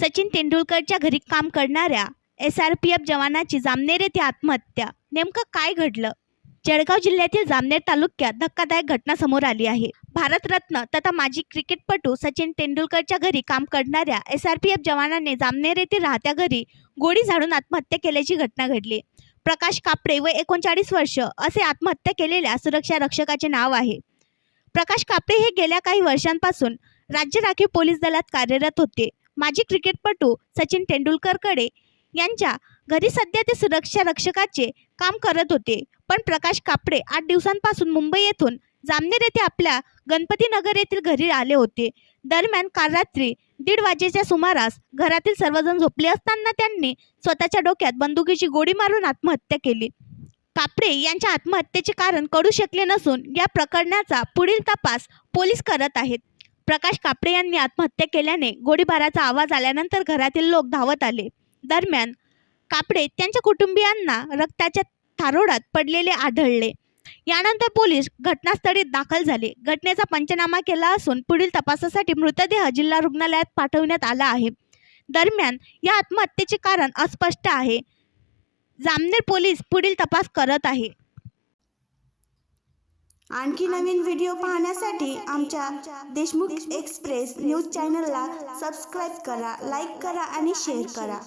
सचिन तेंडुलकरच्या घरी काम करणाऱ्या SRPF जवानाची जामनेर येथे आत्महत्या. नेमकं काय घडलं? जळगाव जिल्ह्यातील जामनेर तालुक्यात धक्कादायक घटना समोर आली आहे. भारतरत्न तथा माजी क्रिकेटपटू सचिन तेंडुलकरच्या घरी काम करणाऱ्या SRPF जवानाने जामनेर येथील राहत्या घरी गोळी झाडून आत्महत्या केल्याची घटना घडली. प्रकाश कापडे व 39 वर्ष असे आत्महत्या केलेल्या सुरक्षा रक्षकाचे नाव आहे. प्रकाश कापडे हे गेल्या काही वर्षांपासून राज्य राखीव पोलीस दलात कार्यरत होते. माजी क्रिकेटपटू सचिन तेंडुलकरकडे यांच्या घरी सध्या ते सुरक्षा रक्षकाचे काम करत होते. पण प्रकाश कापडे 8 दिवसांपासून मुंबई येथून जामनेर येथे आपल्या गणपतीनगर येथील घरी आले होते. दरम्यान काल रात्री 1:30 वाजेच्या सुमारास घरातील सर्वजण झोपले असताना त्यांनी स्वतःच्या डोक्यात बंदुकीची गोळी मारून आत्महत्या केली. कापडे यांच्या आत्महत्येचे कारण कळू शकले नसून या प्रकरणाचा पुढील तपास पोलीस करत आहेत. प्रकाश कापडे यांनी आत्महत्या केल्याने गोळीबाराचा आवाज आल्यानंतर घरातील लोक धावत आले. दरम्यान कापडे त्यांच्या कुटुंबियांना रक्ताच्या थारोळात पडलेले आढळले. यानंतर पोलीस घटनास्थळी दाखल झाले. घटनेचा पंचनामा केला असून पुढील तपासासाठी मृतदेह जिल्हा रुग्णालयात पाठवण्यात आला आहे. दरम्यान या आत्महत्येचे कारण अस्पष्ट आहे. जामनेर पोलीस पुढील तपास करत आहे. आणखी नवीन व्हिडिओ पाहण्यासाठी आमच्या देशमुख एक्सप्रेस न्यूज चॅनलला सबस्क्राईब करा, लाईक करा आणि शेअर करा.